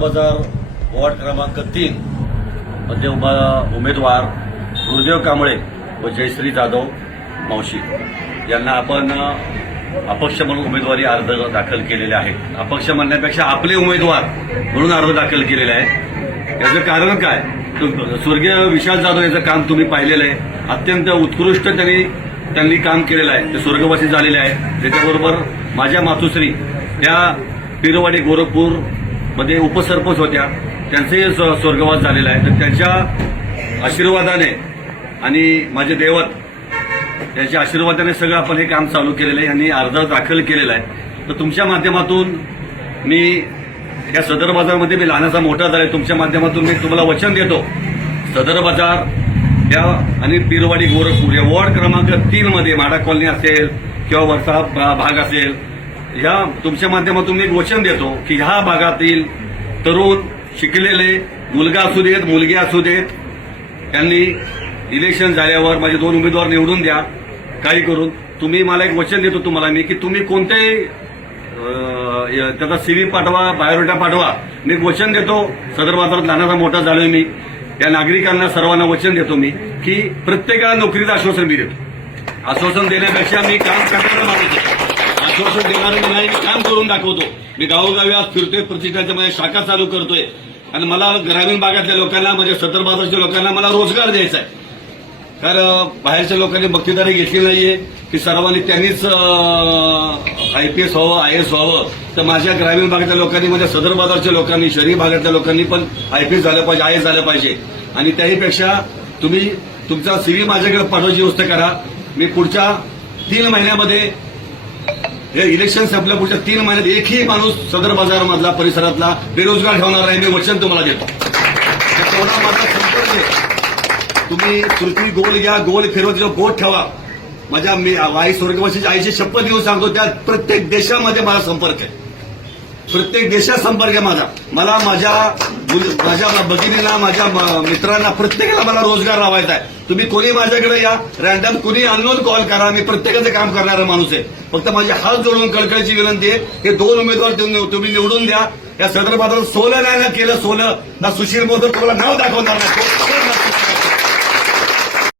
बाजार वॉर्ड क्रमांक तीन मध्ये उभा उमेदवार गुरुदेव कांबळे व जयश्री जाधव मावशी. यांना आपण अपक्ष म्हणून उमेदवारी अर्ज दाखल केलेले आहेत. अपक्ष म्हणण्यापेक्षा आपले उमेदवार म्हणून अर्ज दाखल केलेले आहे याचं कारण काय? स्वर्गीय विशाल जाधव याचं काम तुम्ही पाहिलेलं आहे. अत्यंत उत्कृष्ट त्यांनी त्यांनी काम केलेलं आहे. ते स्वर्गवासी झालेले आहे त्याच्याबरोबर माझ्या मातुश्री त्या पिरवाडी गोरखपूर मध्ये उपसरपंच होत्या. त्यांचंही स्वर्गवास झालेला आहे. तर त्यांच्या आशीर्वादाने आणि माझे दैवत त्यांच्या आशीर्वादाने सगळं आपण हे काम चालू केलेलं आहे. आणि अर्ज दाखल केलेला आहे. तर तुमच्या माध्यमातून मी या सदर बाजारमध्ये मी लहानाचा मोठा झालाय. तुमच्या माध्यमातून मी तुम्हाला वचन देतो. सदर बाजार या आणि पीरवाडी गोरखपूर या वॉर्ड क्रमांक तीनमध्ये माडा कॉलनी असेल किंवा वरचा भा- भाग असेल या तुमच्या माध्यमातून मी एक वचन देतो की ह्या भागातील तरुण शिकलेले मुलगा असू देत मुलगी असू देत त्यांनी इलेक्शन झाल्यावर माझे दोन उमेदवार निवडून द्या. काही करून. तुम्ही मला एक वचन देतो तुम्हाला मी की तुम्ही कोणत्याही त्याचा सीव्ही पाठवा बायोडेटा पाठवा. मी एक वचन देतो. सदर बाजारात लहानाचा मोठा झालोय मी. या नागरिकांना सर्वांना वचन देतो मी की प्रत्येकाला नोकरीचं आश्वासन मी देतो. आश्वासन देण्यापेक्षा मी काम करताना माणूस आश्वासन देणारं मी नाही मी काम करून दाखवतो. मी गावोगावी आज फिरतोय प्रतिष्ठानच्या माझ्या शाखा चालू करतोय. आणि मला ग्रामीण भागातल्या लोकांना म्हणजे सदर बाजारच्या लोकांना मला रोजगार द्यायचा आहे. कारण बाहेरच्या लोकांनी बक्षीदारी घेतली नाहीये की सर्वांनी त्यांनीच आय पी एस व्हावं आय एस व्हावं. तर माझ्या ग्रामीण भागातल्या लोकांनी म्हणजे सदर बाजारच्या लोकांनी शहरी भागातल्या लोकांनी पण आय पी एस झालं पाहिजे आय एस झालं पाहिजे. आणि त्याहीपेक्षा तुम्ही तुमचा सीव्ही माझ्याकडे पाठवायची व्यवस्था करा. मी पुढच्या तीन महिन्यामध्ये इलेक्शन संपल्या पुढच्या तीन महिन्यात एकही माणूस सदर बाजारमधला परिसरातला बेरोजगार ठेवणार नाही. मी वचन तुम्हाला देतो. तेवढा माझा संपर्क आहे. तुम्ही कृती गोल घ्या गोल फिरवत गोट ठेवा. माझ्या मी आई स्वर्गवासीची आईची शपथ घेऊन सांगतो त्या प्रत्येक देशामध्ये माझा संपर्क आहे. प्रत्येक देशात संपर्क आहे माझा. मला माझ्या माझ्या भगिनीला माझ्या मित्रांना प्रत्येकाला मला रोजगार लावायचा आहे. तुम्ही कोणी माझ्याकडे या रॅन्डम कोणी अननोन कॉल करा मी प्रत्येकाचं काम करणारा माणूस आहे. फक्त माझे हात जोडून कळकळीची विनंती आहे हे दोन उमेदवार तुम्ही तुम्ही निवडून द्या. या संदर्भात सोलं नाही ना केलं सोलं ना सुशील मोदक तुम्हाला नाव दाखवणार नाही.